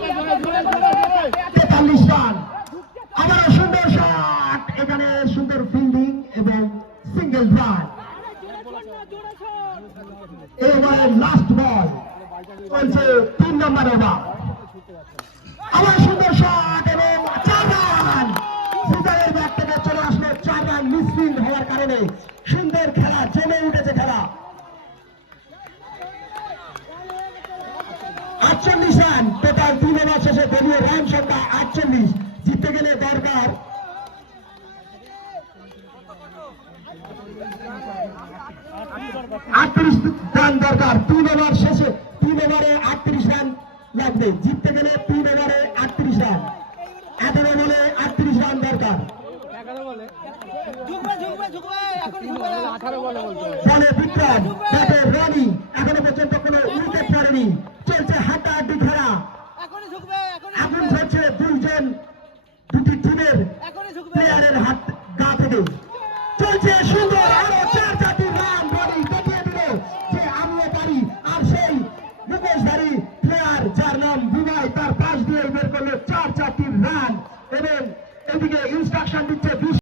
43 run. আবার সুন্দর shot, এখানে সুন্দর ফিল্ডিং এবং সিঙ্গেল রান। এবারে লাস্ট বল চলছে 3 নম্বর ওভার। আবার সুন্দর শট এবং 4 রান। হৃদয়ের ব্যাট থেকে চলে আসলো 4 রান। মিসফিল্ড হওয়ার কারণে সুন্দর খেলা, জমে উঠেছে খেলা। 48 রান টোটাল 3 ওভার শেষে। দলীয় রান সংখ্যা 48। জিততে গেলে দরকার 38 রান দরকার। 3 ওভার শেষে 3 ওভারে 38 রান লাগবে। জিততে গেলে 3 ওভারে 38 রান। 11 বলে 38 রান দরকার। বলে বিক্রম, ব্যাটে রনি, এখনো পর্যন্ত কোনো উইকেট পড়েনি। চলছে হাড্ডাহাড্ডি খেলা। এখন চলছে দুটি টিমের প্লেয়ারের হাত গা থেকে। চলছে সুন্দর, আরো 4 রান। রনি দেখিয়ে দিল যে আমিও পারি। আর সেই মুখোশধারী প্লেয়ার যার নাম বিনয়, তার